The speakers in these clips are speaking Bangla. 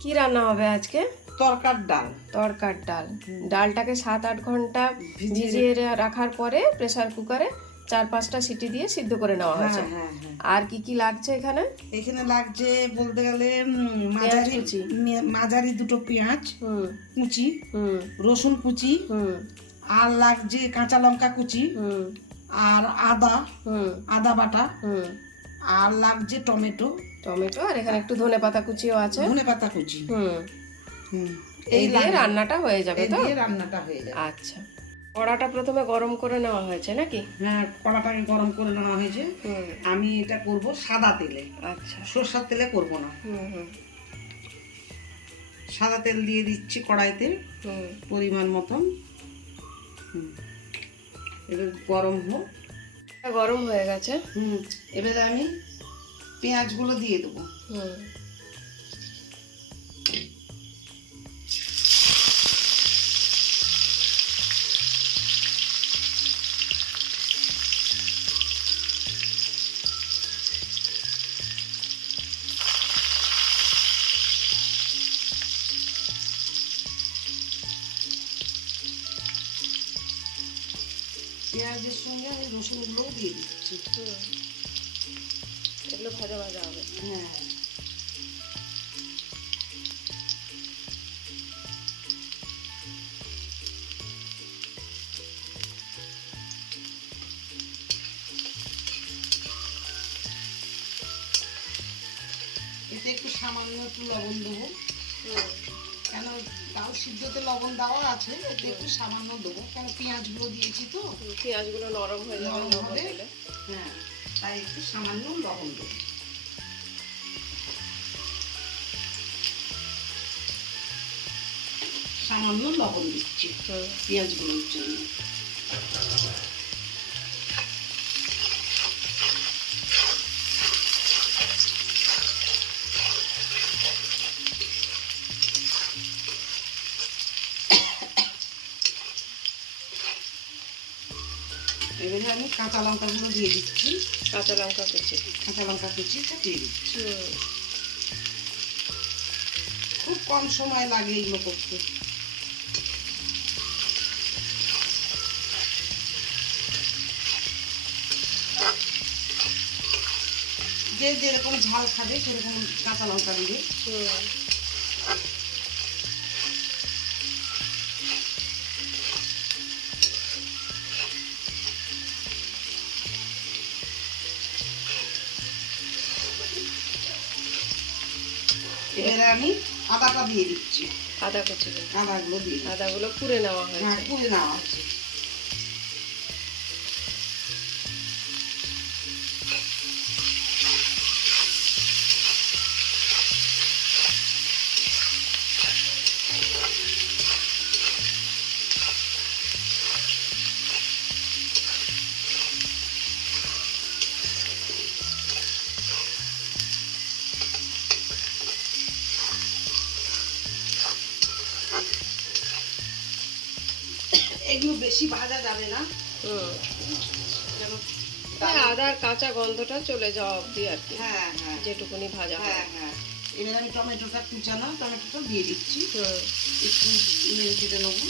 কি রান্না হবে আজকে? তরকার ডাল। তরকার ডাল। ডালটাকে 7-8 ঘন্টা ভিজিয়ে রাখার পরে প্রেসার কুকারে 4-5টা সিটি দিয়ে সিদ্ধ করে নেওয়া হয়েছে। হ্যাঁ হ্যাঁ। আর কি কি লাগছে এখানে? এখানে লাগছে বলতে গেলে পেঁয়াজ কুচি, মাঝারি দুটো পেঁয়াজ কুচি, রসুন কুচি, আর লাগছে কাঁচা লঙ্কা কুচি, আর আদা বাটা, আর লাগছে টমেটো, আর এখানে একটু ধনেপাতা কুচিও আছে। ধনেপাতা কুচি। এই দিয়ে রান্নাটা হয়ে যাবে তো? রান্নাটা হয়ে যাবে। আচ্ছা, কড়াটা প্রথমে গরম করে নেওয়া হয়েছে নাকি? হ্যাঁ, কড়াটাকে গরম করে নেওয়া হয়েছে। আমি এটা করব সাদা তেলে। আচ্ছা, সরষের তেলে করব না। সাদা তেল দিয়ে দিচ্ছি কড়াইতে পরিমাণ মতন। এবার গরম হয়ে গেছে। এবারে আমি পেঁয়াজগুলো দিয়ে দেবো। পেঁয়াজের সঙ্গে আমি রসুনগুলোও দিয়ে দিচ্ছি। এগুলো ভাজা ভাজা হবে। হ্যাঁ, এতে একটু সামান্য একটু লবণ দেবো। কেন ডাল সিদ্ধতে লবণ দেওয়া আছে, এতে একটু সামান্য দেবো, কেন পেঁয়াজগুলো দিয়েছি তো। পেঁয়াজগুলো নরম হয়ে হবে। হ্যাঁ, তাই একটু সামান্য লবণ দেবো। সামান্য লবণ দিচ্ছি পেঁয়াজগুলোর জন্য। এবারে আমি কাঁচা লঙ্কাগুলো দিয়ে দিচ্ছি। কাঁচা লঙ্কা কুচিটা দিয়ে দিচ্ছি। খুব কম সময় লাগে এগুলো করতে। যে যেরকম ঝাল খাবে সেরকম কাঁচা লঙ্কা দিবে। এবারে আমি আদাটা দিয়ে দিচ্ছি। আদাগুলো পুড়ে নেওয়া হয়েছে। পুড়ে নেওয়া হচ্ছে। এগুলো বেশি ভাজা যাবে না, আদার কাঁচা গন্ধটা চলে যাওয়া অব্দি আর কি। হ্যাঁ হ্যাঁ, যেটুকুনি ভাজা। হ্যাঁ হ্যাঁ। এবার আমি টমেটোটা দিয়ে দিচ্ছি। একটু নেড়ে চেড়ে নেবো।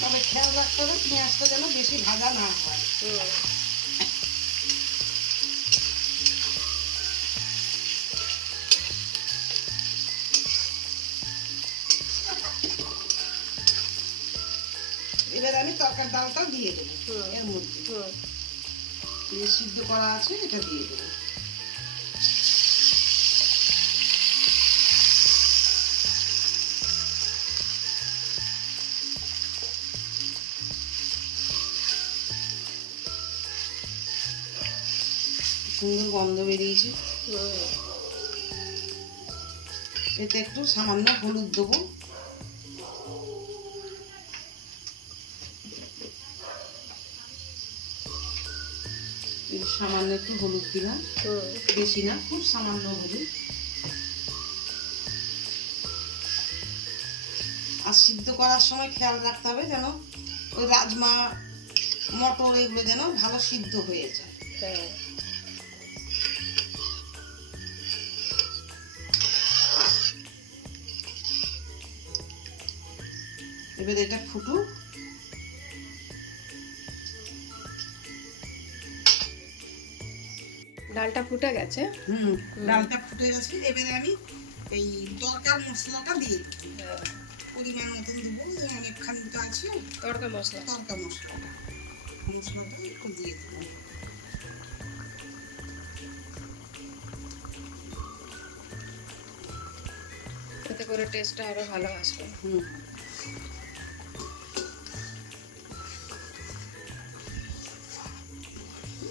তবে খেয়াল রাখতে হবে পেঁয়াজটা যেন বেশি ভাজা না হয়। এবার আমি তরকার ডালটা দিয়ে দেবো এর মধ্যে। সিদ্ধ করা আছে, এটা দিয়ে দেবো। সুন্দর গন্ধ বেরিয়েছে। এতে একটু সামান্য হলুদ দেবো। সামান্য একটু হলুদ দিলাম, বেশি না, খুব সামান্য হলুদ। আর সিদ্ধ করার সময় খেয়াল রাখতে হবে যেন ওই রাজমা মটর এগুলো যেন ভালো সিদ্ধ হয়ে যায়। এবার এটা ফুটুক। ডালটা ফুটে গেছে। ডালটা ফুটে গেছে। এবারে আমি এই তরকার মশলাটা দিয়ে দিই। পরিমাণ মতন দেবো, অনেকখানি তো আছে তড়কা মশলা। তরকা মশলাটা একটু দিয়ে দেবো। এতে করে টেস্টটা আরো ভালো আসবে।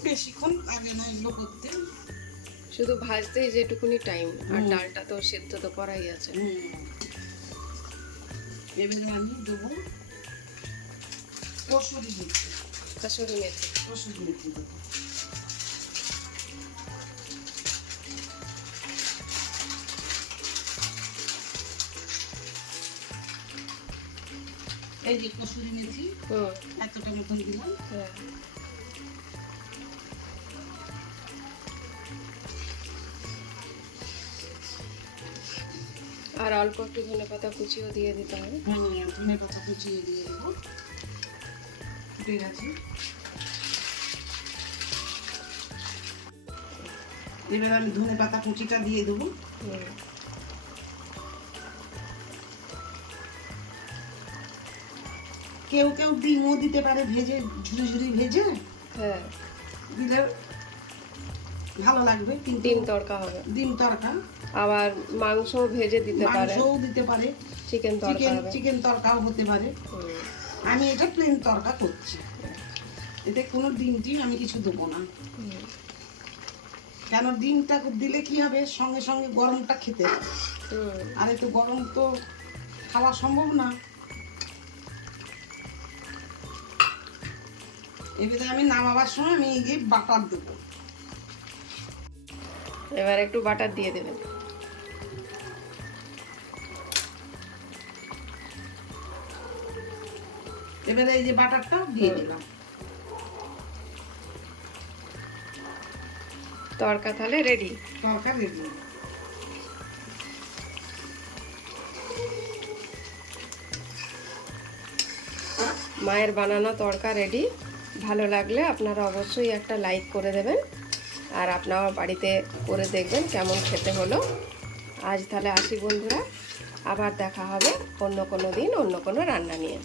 বেশিক্ষণ লাগে না এগুলো করতে, শুধু ভাজতেই যেটুকুনি টাইম, আর ডালটা তো সেদ্ধ তো করাই আছে। এবারে আমি দেবো কসুরি মেথি। কসুরি মেথি দেবো। এই যে কসুরি মেথি এতটা মতন দিলাম। আর অল্প একটু ধনেপাতা কুচিও দিয়ে দিতে হবে। ধনেপাতা কুচিয়ে দিয়ে দেবো। ফুটে গেছে। এবার আমি ধনেপাতা কুচিটা দিয়ে দেবো। কেউ কেউ ডিমও দিতে পারে ভেজে, ঝুরি ঝুরি ভেজে দিলে ভালো লাগবে। ডিম তড়কা হবে, ডিম তড়কা। আবার মাংস ভেজে দিতে পারে, মাংসও দিতে পারে, চিকেন তড়কা হবে, চিকেন তড়কাও হতে পারে। আমি এটা প্লেন তড়কা করছি, এতে কোনো ডিম টিম আমি কিছু দেবো না। কেন ডিমটা দিলে কি হবে, সঙ্গে সঙ্গে গরমটা খেতে হবে, আর এত গরম তো খাওয়া সম্ভব না। এবারে আমি নামাবার সময় আমি এই যে বাটার দেবো। এবার একটু বাটার দিয়ে দেবেন। এবারে এই যে বাটারটা দিয়ে দিলাম। তড়কা তাহলে রেডি। তড়কা রেডি। মায়ের বানানো তড়কা রেডি। ভালো লাগলে আপনারা অবশ্যই একটা লাইক করে দেবেন, আর আপনারা বাড়িতে করে দেখবেন কেমন খেতে হলো। আজ তাহলে আসি বন্ধুরা, আবার দেখা হবে অন্য কোনো দিন অন্য কোনো রান্না নিয়ে।